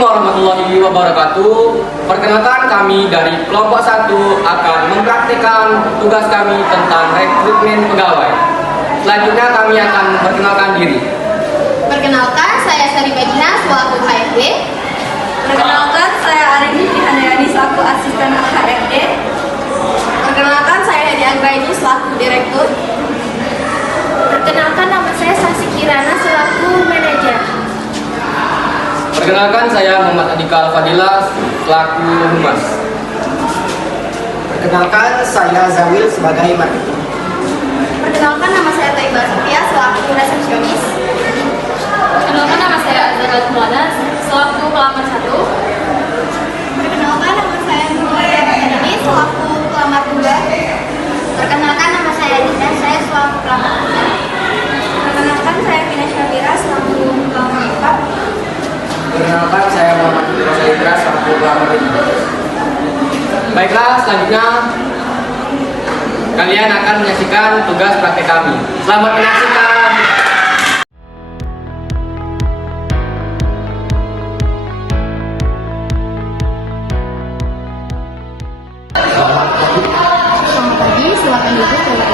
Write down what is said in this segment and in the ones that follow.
Warahmatullahi wabarakatuh. Perkenalkan, kami dari kelompok 1 akan mempraktikkan tugas kami tentang rekrutmen pegawai. Selanjutnya kami akan memperkenalkan diri. Perkenalkan, saya Sari Badina selaku HRD. Perkenalkan, saya Arini Handayani selaku asisten HRD. Perkenalkan, saya Hedi Anggraini selaku direktur. Perkenalkan, nama saya Sasi Kirana selaku manajer. Perkenalkan, saya Muhammad Adika Al-Fadila selaku humas. Perkenalkan, saya Zawil sebagai marketing. Perkenalkan, nama saya Taiba Sophia selaku resepsionis. Perkenalkan, nama saya Azhar Azmulana selaku pelamar 1. Perkenalkan, nama saya Nurul ini selaku pelamar 2. Perkenalkan, nama saya Dina, saya selaku pelamar 3. Perkenalkan, saya Vina Syabira selaku pelamar 4. Perkenalkan, saya Muhammad Rosalindra selaku pelamar 5. Baiklah, selanjutnya kalian akan menyaksikan tugas praktek kami. Selamat menyaksikan. Selamat pagi, silakan duduk.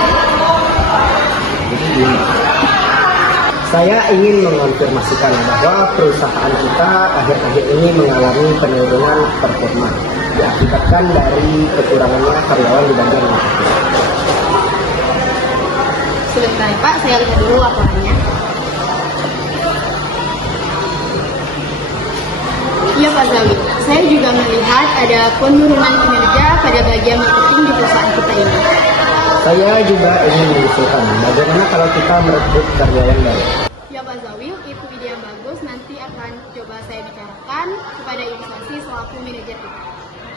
Saya ingin mengonfirmasikan bahwa perusahaan kita akhir-akhir ini mengalami penurunan performa diakibatkan dari kekurangannya karyawan di bagian marketing. Sebentar Pak, saya lihat dulu laporannya. Iya Pak Zawid, saya juga melihat ada penurunan kinerja pada bagian marketing di perusahaan kita ini. Saya juga ingin mengusulkan bagaimana kalau kita merekrut karyawan baru. Ya Pak Zawil, itu ide yang bagus, nanti akan coba saya bicarakan kepada instansi selaku manajer kita.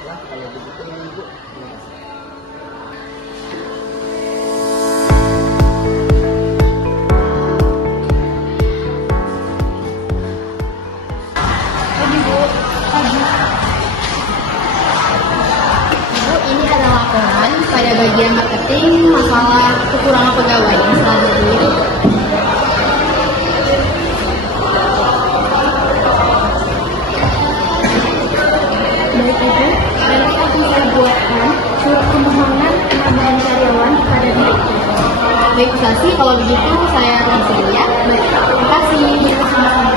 Ya, kalau begitu Ibu. Ibu, ini ada laporan pada bagian marketing masalah kekurangan pegawai. Masalah dulu. Baik Ibu, nanti akan saya buatkan surat permohonan penambahan karyawan pada direktur. Baik Sasi, kalau begitu saya langsung dulu ya. Baik, terima kasih. Sama-sama.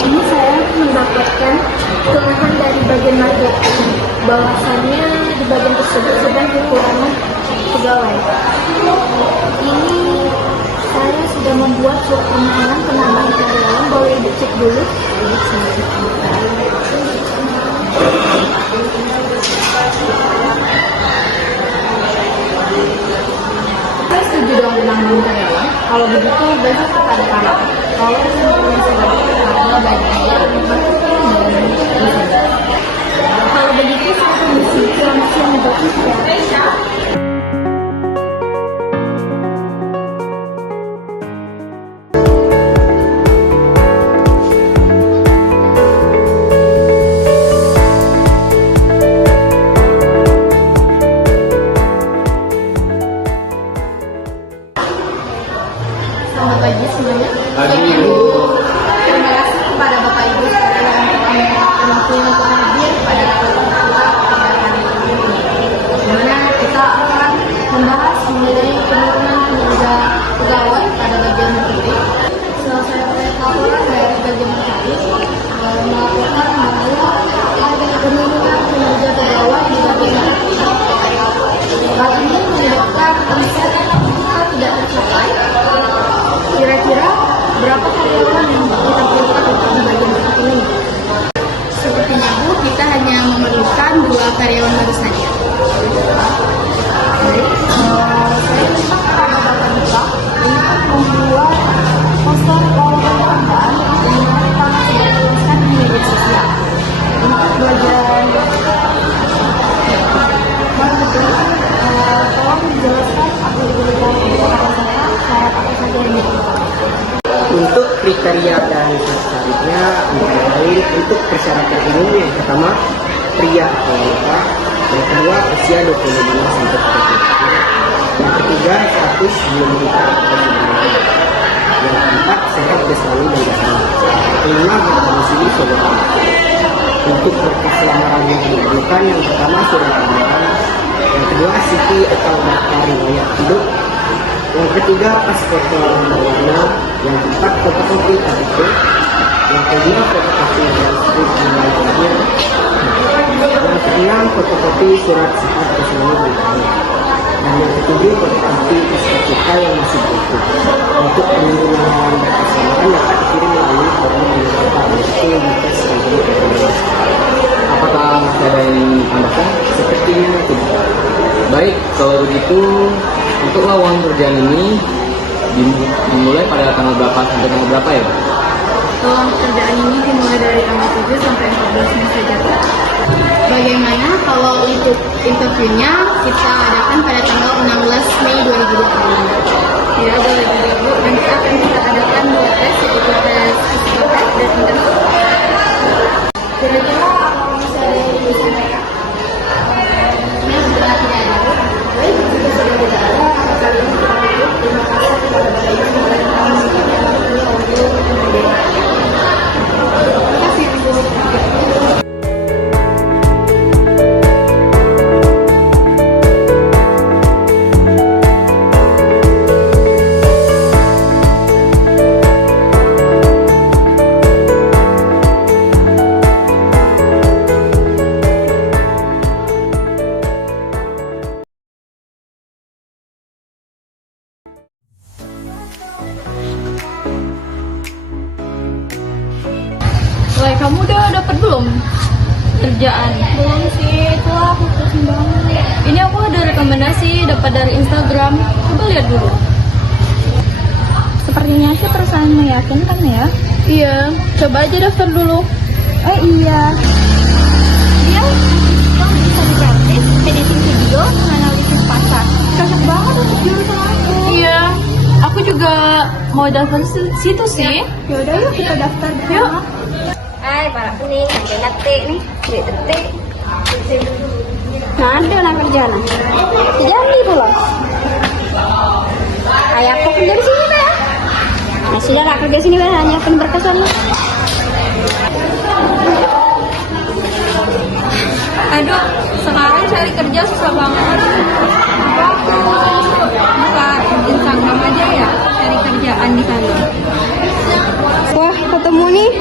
Ini saya mendapatkan keluhan dari bagian marketing bahwasannya di bagian tersebut sedang kekurangan pegawai. Ini saya sudah membuat surat permohonan penambahan karyawan. Boleh dicek dulu? Saya setuju dong penambahan karyawan. Kalau begitu besok kita ada kabar. Kalau semuanya sudah ada bagian marketing dan desain. Kalau begitu saya permisi. Selamat siang Ibu. Selamat pagi semuanya. Pagi, Ibu. Terima kasih kepada Bapak Ibu sekalian yang menyempatkan waktunya untuk hadir pada rapat kita pada hari ini. Di mana kita akan membahas mengenai penurunan kinerja pegawai pada bagian marketing. Setelah saya melihat laporan dari bagian marketing melaporkan bahwa ada penurunan kinerja pegawai di bagian marketing. Hal ini menyebabkan omset kita tidak tercapai. Kira-kira berapa karyawan yang kita perlukan untuk di bagian marketing ini? Sepertinya Bu, kita hanya memerlukan 2 karyawan baru saja. Baik, saya minta kepada Bapak Duta untuk membuat poster lowongan pekerjaan yang mereka sudah tuliskan di media kriteria dan syaratnya antara lain untuk persyaratan umum yang pertama pria atau wanita, yang kedua usia 25 sampai 30 tahun, yang ketiga status belum menikah atau belum, yang keempat sehat bersuami dan bersama, kelima berdomisili saudara. Untuk berkas lamaran yang diperlukan yang pertama surat lamaran, yang kedua CV atau daftar riwayat hidup, yang ketiga paspor berwarna, yang keempat fotokopi KTP, yang kelima fotokopi transkrip nilai lahir, yang keenam fotokopi surat sehat bersuami dan bersama, dan yang ketujuh fotokopi SKCK yang masih berutuh. Untuk pengiriman berkas lamaran dapat dikirim melalui form penyertaan itu di tes Apakah masih ada yang tambahkan? sepertinya tidak. Baik, kalau begitu untuk lowongan pekerjaan ini dimulai pada tanggal berapa sampai tanggal berapa ya? Lowongan pekerjaan ini dimulai dari tanggal 7 sampai 14 Mei saja, Pak. Bagaimana kalau untuk interviewnya kita adakan pada tanggal 16 Mei 2020? Ya, boleh juga, Bu. Nanti akan kita adakan 2 tes, yaitu tes psikotes dan interview. Kira-kira apa masih ada yang bisa disampaikan? Ya, sudah tidak ada, Bu. Baik, jika sudah tidak ada, kali ini kita tutup. Terima kasih kepada Bapak Ibu dan kami mengucapkan audio kemudian. Terima kasih, Bu. Wah, kamu udah dapat belum kerjaan? Belum sih, itulah aku pusing banget. Ini aku ada rekomendasi dapat dari Instagram. Coba lihat dulu. Sepertinya sih perusahaan meyakinkan ya. Iya, coba aja daftar dulu. Oh iya. Dia yang bisa gratis, editing video, analisis pasar. Cocok banget untuk jurusan aku. Iya, aku juga mau daftar situ sih. Yaudah yuk kita daftar. Yuk. Hai para pening, ada ngetik nih, detik. Nah, ada lah kerjaan. Jadi pula. Ayahku kerja di sini ya. Nah, sudah nggak kerja sini ya, hanya akan berkesan. Aduh, sekarang cari kerja susah banget. Buka Instagram aja ya, cari kerjaan di sana. Wah, ketemu nih.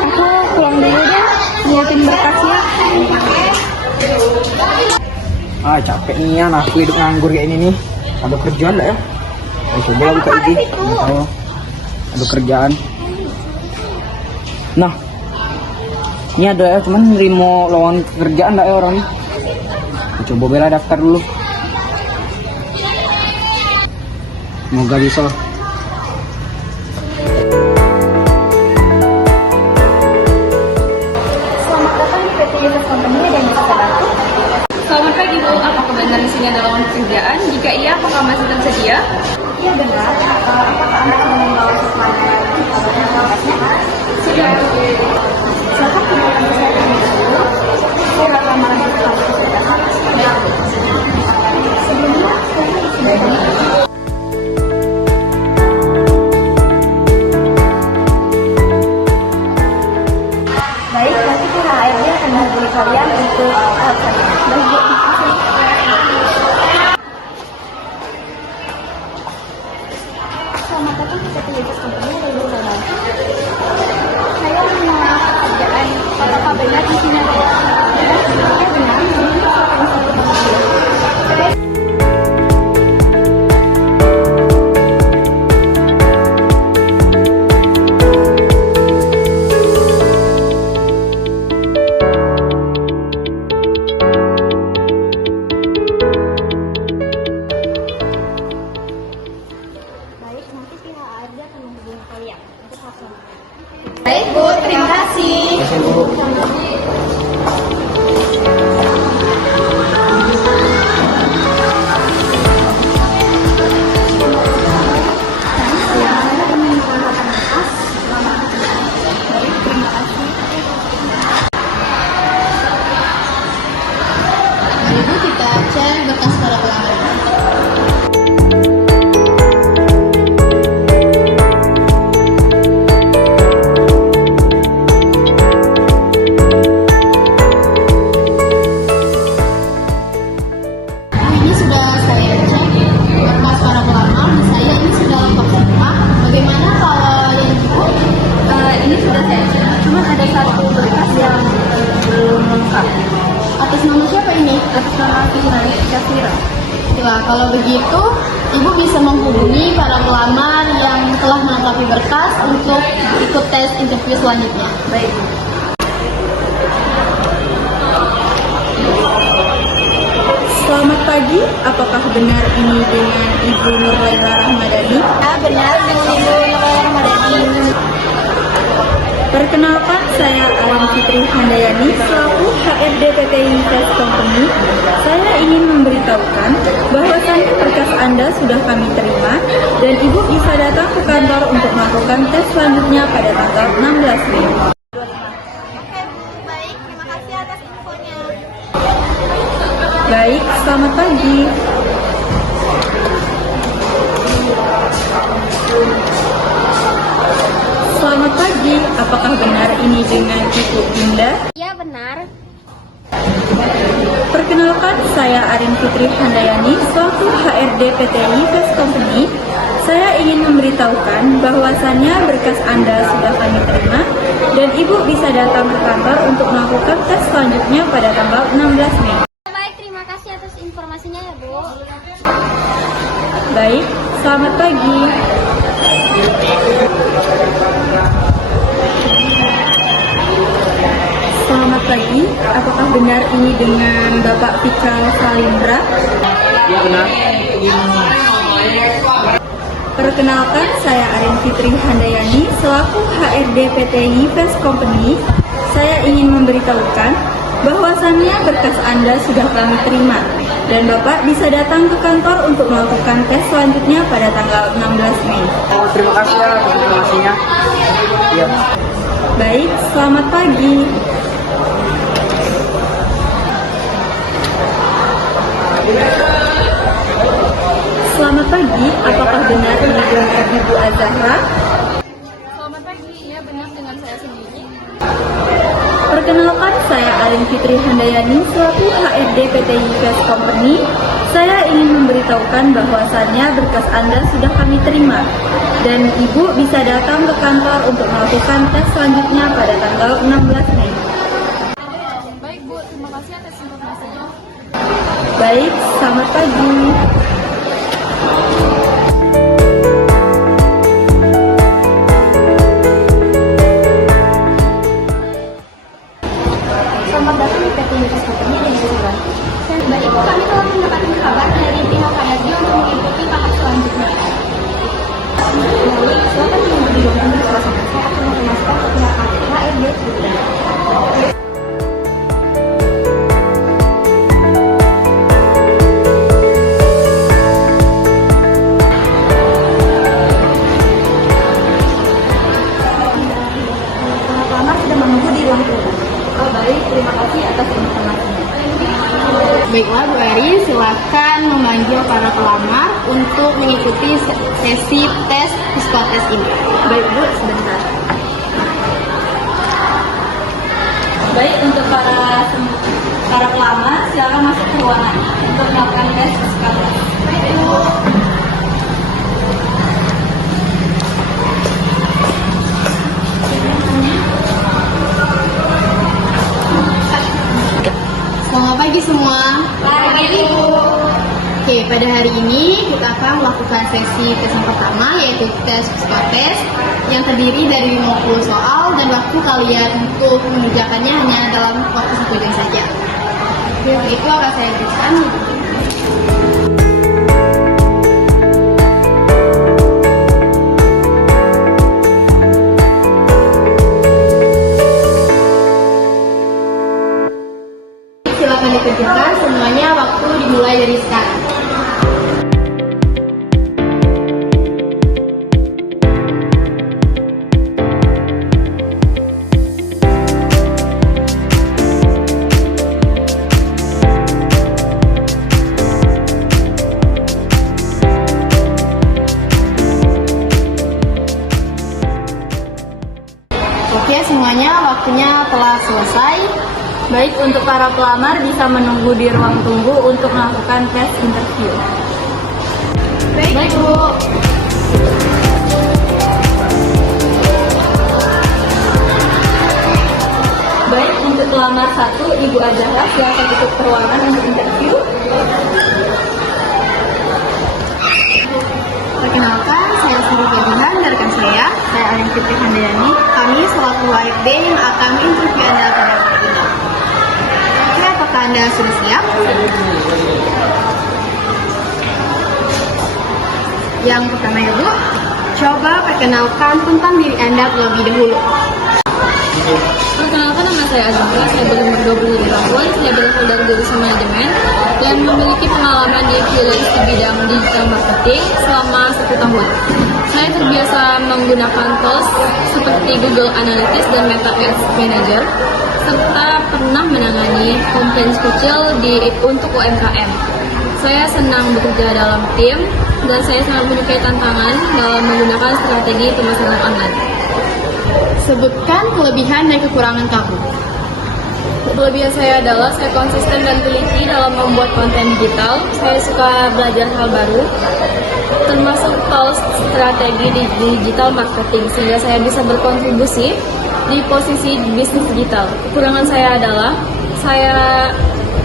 Aku pulang dulu deh, liatin berkasnya. Capek nih ya, aku hidup nganggur kayak ini nih. Ada kerjaan nggak ya? Coba lah buka IG. Tahu. Ada kerjaan. Nah, ini ada ya, cuman nerima lowongan kerjaan nggak ya orang ini? Coba bela daftar dulu. Semoga bisa. Selamat datang di PT Yusuf Company dan bisa bantu. Selamat pagi Bu, apakah benar di sini ada lowongan pekerjaan? Jika iya, apakah masih tersedia? Iya benar. Apakah Anda ingin membawa sesuatu lagi pada berkasnya? Sudah. Silakan tunjukkan ke saya terlebih dahulu. Surat lamaran itu harus disediakan. Sebelumnya, saya sudah. Baik, nanti pihak HRD akan menghubungi kalian untuk alasannya. Baik, Bu. Selamat datang di PT Yusuf Company dan bisa bantu. Saya menawarkan pekerjaan. Apakah benar di sini ada? Ya, benar. Ini akan selalu kami. Baik, nanti pihak HRD akan menghubungi kalian untuk laksanakan. Baik, Bu. Terima kasih. Saya ingin menanyakan berkas ada satu berkas yang belum lengkap. Atas nama siapa ini? Atas nama Finalis Syafira. Wah, kalau begitu, Ibu bisa menghubungi para pelamar yang telah melengkapi berkas untuk ikut tes interview selanjutnya. Baik. Selamat pagi, apakah benar ini dengan Ibu Nurlaila Rahmadani? Ya, benar dengan Ibu Nurlaila Rahmadani. Perkenalkan, saya Alam Fitri Handayani selaku HRD PT Invest Company. Saya ingin memberitahukan bahwasannya berkas Anda sudah kami terima dan Ibu bisa datang ke kantor untuk melakukan tes selanjutnya pada tanggal 16 Mei. Oke Bu, baik. Terima kasih atas infonya. Baik, selamat pagi. Selamat pagi, apakah benar ini dengan Ibu Dinda? Iya benar. Perkenalkan, saya Arin Fitri Handayani selaku HRD PT Invest Company. Saya ingin memberitahukan bahwasannya berkas Anda sudah kami terima dan Ibu bisa datang ke kantor untuk melakukan tes selanjutnya pada tanggal 16 Mei. Baik, terima kasih atas informasinya ya Bu. Baik, selamat pagi. Selamat pagi, apakah benar ini dengan Bapak Fikal Salindra? Ya benar. Perkenalkan, saya Arin Fitri Handayani selaku HRD PT Invest Company. Saya ingin memberitahukan bahwasannya berkas Anda sudah kami terima dan Bapak bisa datang ke kantor untuk melakukan tes selanjutnya pada tanggal 16 Mei. Oh, terima kasih ya atas informasinya. Ya. Baik, selamat pagi. Selamat pagi, apakah benar ini dengan Ibu Azahra? Selamat pagi, iya benar dengan saya sendiri. Perkenalkan, saya Arin Fitri Handayani selaku HRD PT Invest Company. Saya ingin memberitahukan bahwasannya berkas Anda sudah kami terima dan Ibu bisa datang ke kantor untuk melakukan tes selanjutnya pada tanggal 16 Mei. Baik Bu, terima kasih atas informasinya. Baik, selamat pagi. Selamat datang di PT Invest Company dengan Suran. Baik, kami telah mendapatkan kabar dari pihak HRD untuk mengikuti tahap selanjutnya. Lalu, silakan menunggu di ruangan bersama saya akan memasukkan ke pihak HRD. Pelamar sudah menunggu di ruang tunggu. Oh baik, terima kasih atas informasinya. Baiklah Bu Eri, silakan memanggil para pelamar untuk mengikuti sesi tes psikotes ini. Baik Bu, sebentar. Baik, untuk para pelamar, silakan masuk ke ruangan untuk melakukan tes psikotes. Baik Bu. Selamat pagi semua. Selamat pagi Bu. Oke, pada hari ini kita akan melakukan sesi tes yang pertama, yaitu tes psikotes yang terdiri dari 50 soal dan waktu kalian untuk mengerjakannya hanya dalam waktu 1 jam saja. Oke, itu akan saya berikan. Silakan dikerjakan semuanya, waktu dimulai dari sekarang. Oke, semuanya waktunya telah selesai. Baik, untuk para pelamar bisa menunggu di ruang tunggu untuk melakukan tes interview. Baik, Bu. pelamar 1, Ibu Azahra, silakan ikut ke ruangan untuk interview. Perkenalkan, saya Sri Gajihan dari rekan saya Arin Fitri Handayani. Kami selaku HRD yang akan menginterview Anda pada hari ini. Oke, apakah Anda sudah siap? Yang pertama ya Bu, coba perkenalkan tentang diri Anda terlebih dahulu. Perkenalkan, nama saya Azahra, saya berumur 27 tahun, saya berasal dari jurusan manajemen dan memiliki pengalaman di freelance di bidang digital marketing selama 1 tahun. Saya terbiasa menggunakan tools seperti Google Analytics dan Meta Ads Manager, serta pernah menangani campaign kecil untuk UMKM. Saya senang bekerja dalam tim dan saya sangat menyukai tantangan dalam menggunakan strategi pemasaran online. Sebutkan kelebihan dan kekurangan kamu. Kelebihan saya adalah saya konsisten dan teliti dalam membuat konten digital. Saya suka belajar hal baru, termasuk tools strategi di digital marketing, sehingga saya bisa berkontribusi di posisi bisnis digital. Kekurangan saya adalah saya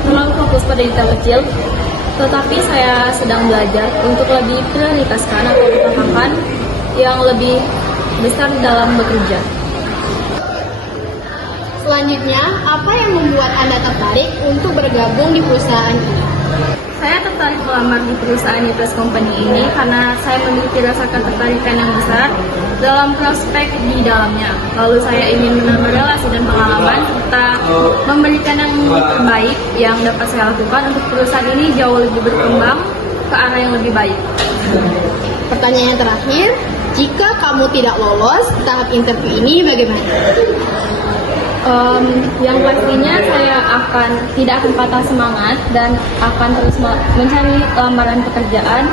terlalu fokus pada detail kecil, tetapi saya sedang belajar untuk lebih prioritaskan atau utamakan yang lebih besar dalam bekerja. Selanjutnya, apa yang membuat Anda tertarik untuk bergabung di perusahaan ini? Saya tertarik melamar di perusahaan Yves Company ini karena saya memiliki rasa ketertarikan yang besar dalam prospek di dalamnya. Lalu saya ingin menambah relasi dan pengalaman serta memberikan yang terbaik yang dapat saya lakukan untuk perusahaan ini jauh lebih berkembang ke arah yang lebih baik. Pertanyaan terakhir, jika kamu tidak lolos tahap interview ini, bagaimana? Yang pastinya saya tidak akan patah semangat dan akan terus mencari lamaran pekerjaan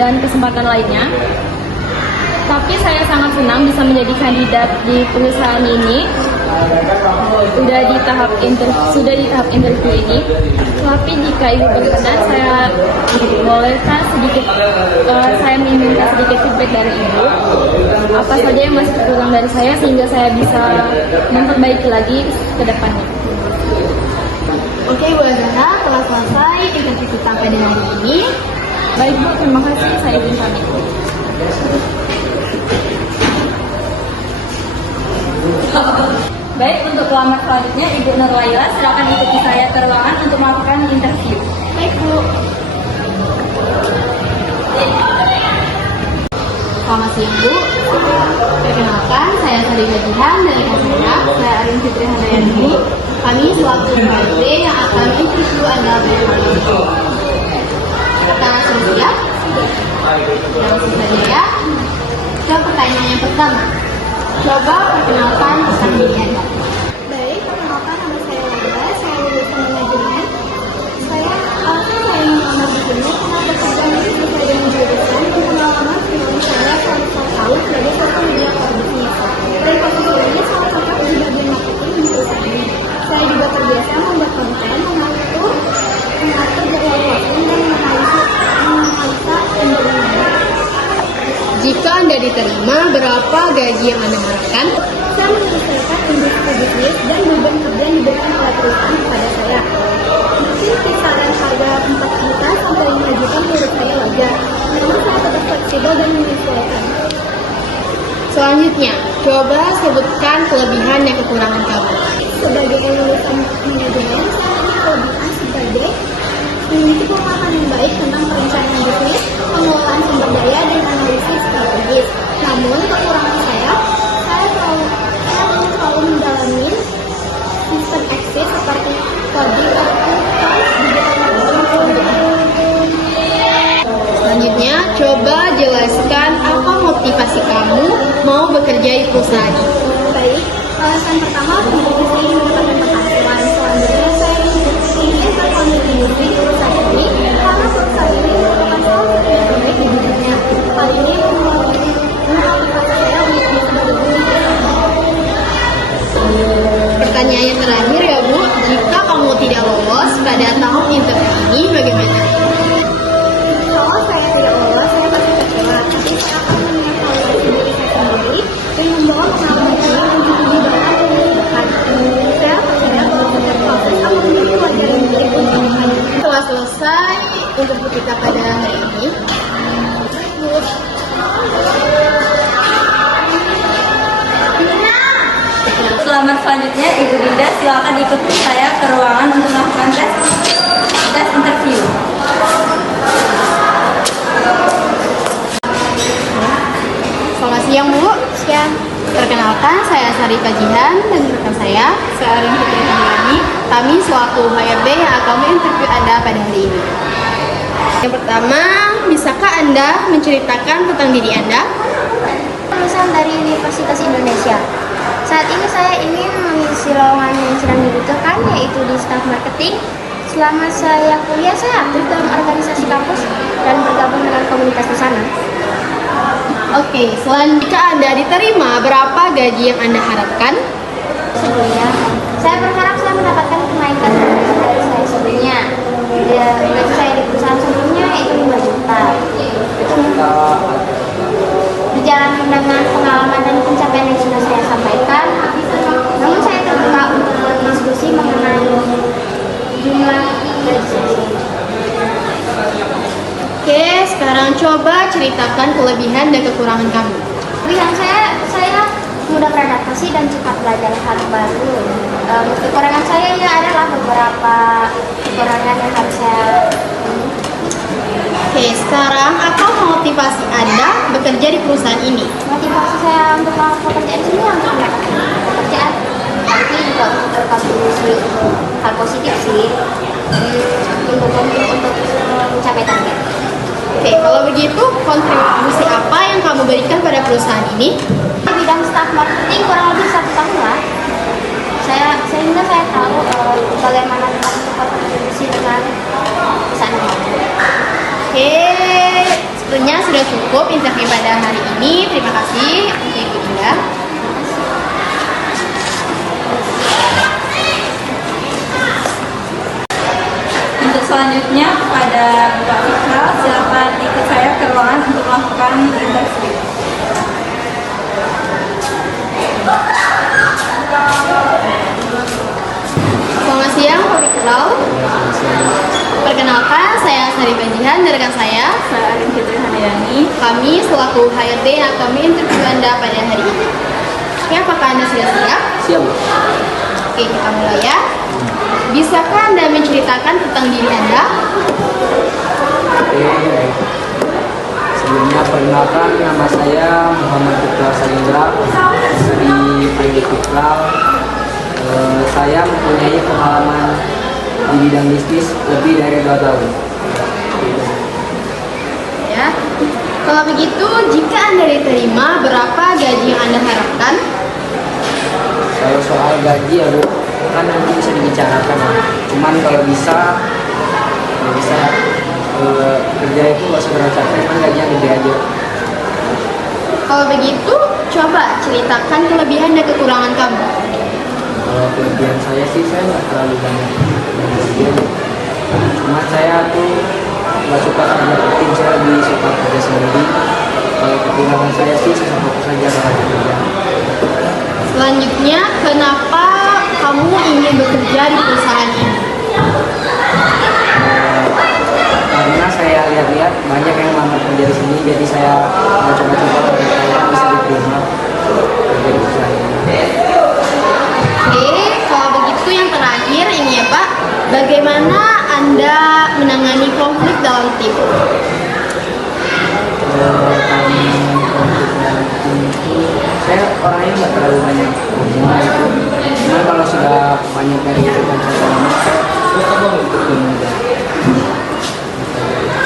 dan kesempatan lainnya. Tapi saya sangat senang bisa menjadi kandidat di perusahaan ini. Sudah di tahap interview ini. Tapi jika Ibu berkenan, saya meminta sedikit feedback dari Ibu. Apa saja yang masih kurang dari saya sehingga saya bisa memperbaiki lagi ke depannya. Oke Bu Azahra, telah selesai interview kita pada hari ini. Baik Bu, terima kasih. Saya izin pamit. Baik, untuk pelamar selanjutnya Ibu Nurlaila, silakan ikuti saya ke ruangan untuk melakukan interview. Baik Bu. Selamat siang Bu. Perkenalkan, saya Sri Gajihan dari rekan saya Arin Fitri Handayani. Kami selaku HRD yang akan interview Anda pada hari ini. Kita sudah siap? Langsung saja ya. Ke pertanyaan yang pertama. Coba perkenalkan tentang diri Anda. Baik, perkenalkan nama saya Laila, saya lulusan manajemen. Saya ingin melamar di sini karena pekerjaan ini sesuai dengan jurusan dan pengalaman sebelum saya selama 1 tahun sebagai social media coordinator. Dari posisi ini saya cocok di bagian marketing di perusahaan ini. Saya juga terbiasa membuat konten, mengatur jadwal posting dan menganalisa pembelian. Jika Anda diterima, berapa gaji yang Anda harapkan? Saya menyelesaikan industri bisnis dan beban kerja yang diberikan oleh perusahaan kepada saya. Mungkin kisaran harga 4 juta sampai 5 juta menurut saya wajar. Namun saya tetap fleksibel dan menyesuaikan. Selanjutnya, coba sebutkan kelebihan dan kekurangan kamu. Sebagai lulusan manajemen, saya punya kelebihan sebagai memiliki pemahaman yang baik tentang perencanaan bisnis, pengelolaan sumber daya, dan analisis strategis. Namun, kekurangan saya belum terlalu mendalami sistem Access seperti coding atau digital marketing. Selanjutnya, coba jelaskan apa motivasi kamu mau bekerja di perusahaan ini. Baik, alasan pertama tentu saya ingin mendapatkan penghasilan. Selanjutnya, saya ingin berkontribusi di perusahaan ini karena perusahaan ini merupakan salah satu yang terbaik di bidangnya. Hal ini memotivasi saya untuk bisa bergabung di perusahaan. Pertanyaan yang terakhir ya Bu, jika kamu tidak lolos pada tahap interview ini, bagaimana? Kalau saya tidak lolos, saya pasti kecewa. Tapi saya akan mengevaluasi diri saya sendiri dan membawa pengalaman ini untuk dibawa ke depan. pelamar selanjutnya, Ibu Dinda, silakan ikuti saya ke ruangan untuk melakukan tes interview. Selamat siang Bu. Siang. Perkenalkan, saya Sarifah Jihan dan rekan saya Arin Fitri Handayani. Kami selaku HRD yang akan menginterview Anda pada hari ini. Yang pertama, bisakah Anda menceritakan tentang diri Anda? Lulusan dari Universitas Indonesia. Saat ini saya ingin mengisi lowongan yang sedang dibutuhkan, yaitu di staf marketing. Selama saya kuliah, saya aktif dalam organisasi kampus dan bergabung dengan komunitas di sana. Oke, selanjutnya Anda diterima, berapa gaji yang Anda harapkan? Sebelumnya, saya berharap saya mendapatkan kenaikan dari saya sebelumnya. Gaji saya di perusahaan sebelumnya itu 5 juta. Berjalan dengan pengalaman dan pencapaian yang sudah saya sampaikan, namun saya terbuka untuk berdiskusi mengenai jumlah gaji saya. Oke, sekarang coba ceritakan kelebihan dan kekurangan kamu. Kelebihan saya mudah beradaptasi dan cepat belajar hal baru. Kekurangan saya ya adalah beberapa kekurangan yang harus saya. Oke, sekarang apa motivasi Anda bekerja di perusahaan ini? Motivasi saya untuk melakukan pekerjaan ini untuk mendapatkan pekerjaan, tapi juga untuk berkontribusi untuk hal positif sih, untuk mencapai target. Oke, kalau begitu kontribusi apa yang kamu berikan pada perusahaan ini? Di bidang staff marketing kurang lebih 1 tahun lah. Sehingga saya tahu bagaimana kita untuk berkontribusi dengan perusahaan ini. Oke, sepertinya sudah cukup interview pada hari ini. Terima kasih untuk Ibu Dinda. Untuk selanjutnya kepada Bapak Fikral, silakan ikut saya ke ruangan untuk melakukan interview. Selamat siang, Pak Fikral. Perkenalkan, saya Sarifah Jihan dan rekan saya Arin Fitri Handayani. Kami selaku HRD yang akan menginterview Anda pada hari ini. Oke, apakah Anda sudah siap? Siap, Bu. Oke, kita mulai ya. Bisakah Anda menceritakan tentang diri Anda? Oke, baik. Sebelumnya perkenalkan, nama saya Muhammad Fikral Salindra dari Panggil Fikral. Saya mempunyai pengalaman di bidang bisnis lebih dari 2 tahun. Ya. Kalau begitu, jika Anda diterima, berapa gaji yang Anda harapkan? Kalau soal gaji ya Bu, kan nanti bisa dibicarakan. Cuman kalau bisa kerja itu nggak seberapa capek, kan gajinya gede aja. Kalau begitu, coba ceritakan kelebihan dan kekurangan kamu. Kalau kelebihan saya sih, saya nggak terlalu banyak kelebihan. Cuma saya tuh nggak suka kerja tim, saya lebih suka kerja sendiri. Kalau kekurangan saya sih, saya fokus saja dengan kerja. Selanjutnya, kenapa kamu ingin bekerja di perusahaan ini? Karena saya lihat-lihat banyak yang melamar kerja di sini, jadi saya mau coba-coba kalau bisa diterima kerja di perusahaan ini. Oke, kalau begitu yang terakhir ini ya Pak, bagaimana Anda menangani konflik dalam tim? Saya orangnya nggak terlalu banyak ngomong gitu. Cuma kalau sudah banyak dari itu dan saya lama, saya coba untuk mudah.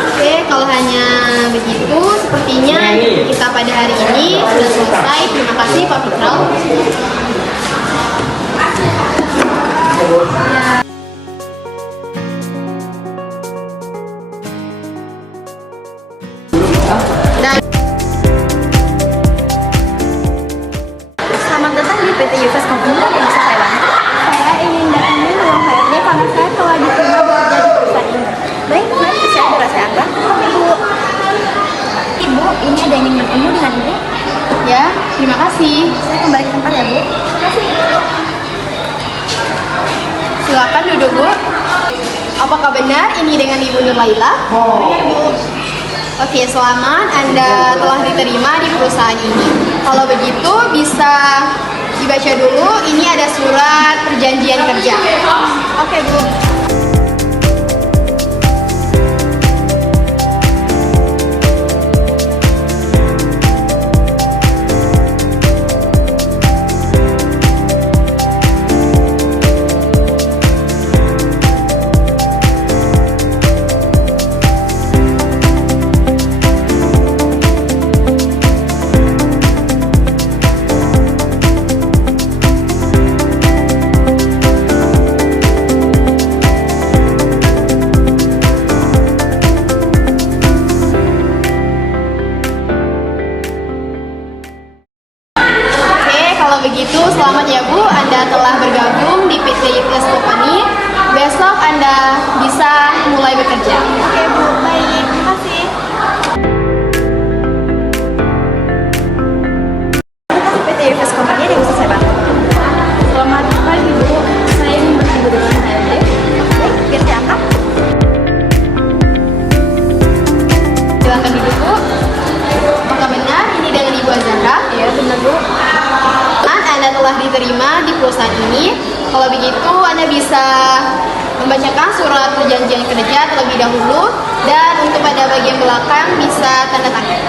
Oke, kalau hanya begitu, sepertinya kita pada hari ini sudah selesai. Terima kasih Pak Fikral. Dan Selamat datang di PT Yves Company. Yang bisa saya bantu? Saya ingin datangi ruang HRD karena saya telah diterima bekerja di perusahaan ini. Baik, mari saya ada saya antar. Ibu, ini ada yang ingin bertemu dengan Ibu. ya, terima kasih. Saya kembali ke tempat ya, Bu. Silakan duduk Bu. Apakah benar ini dengan Ibu Nur Laila? Benar Bu. Oke, selamat Anda telah diterima di perusahaan ini. Kalau begitu bisa dibaca dulu. Ini ada surat perjanjian kerja. Oke, Bu. Begitu, selamat ya Bu, Anda telah bergabung di PT Yves Company. Besok Anda bisa mulai bekerja. Oke Bu, baik, terima kasih. PT Yves Company yang bisa saya bantu. Selamat pagi Bu, saya ingin bertemu dengan HRD. Baik, biar saya angkat. Silakan duduk Bu. Apakah benar ini dengan Ibu Azahra? Iya, benar Bu. Anda telah diterima di perusahaan ini. Kalau begitu, Anda bisa membacakan surat perjanjian kerja terlebih dahulu, dan untuk pada bagian belakang bisa tanda tangan.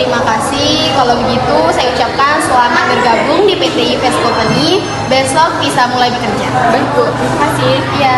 Terima kasih. Kalau begitu, saya ucapkan selamat bergabung di PT Yves Company. Besok bisa mulai bekerja. Baik Bu, terima kasih. Ya.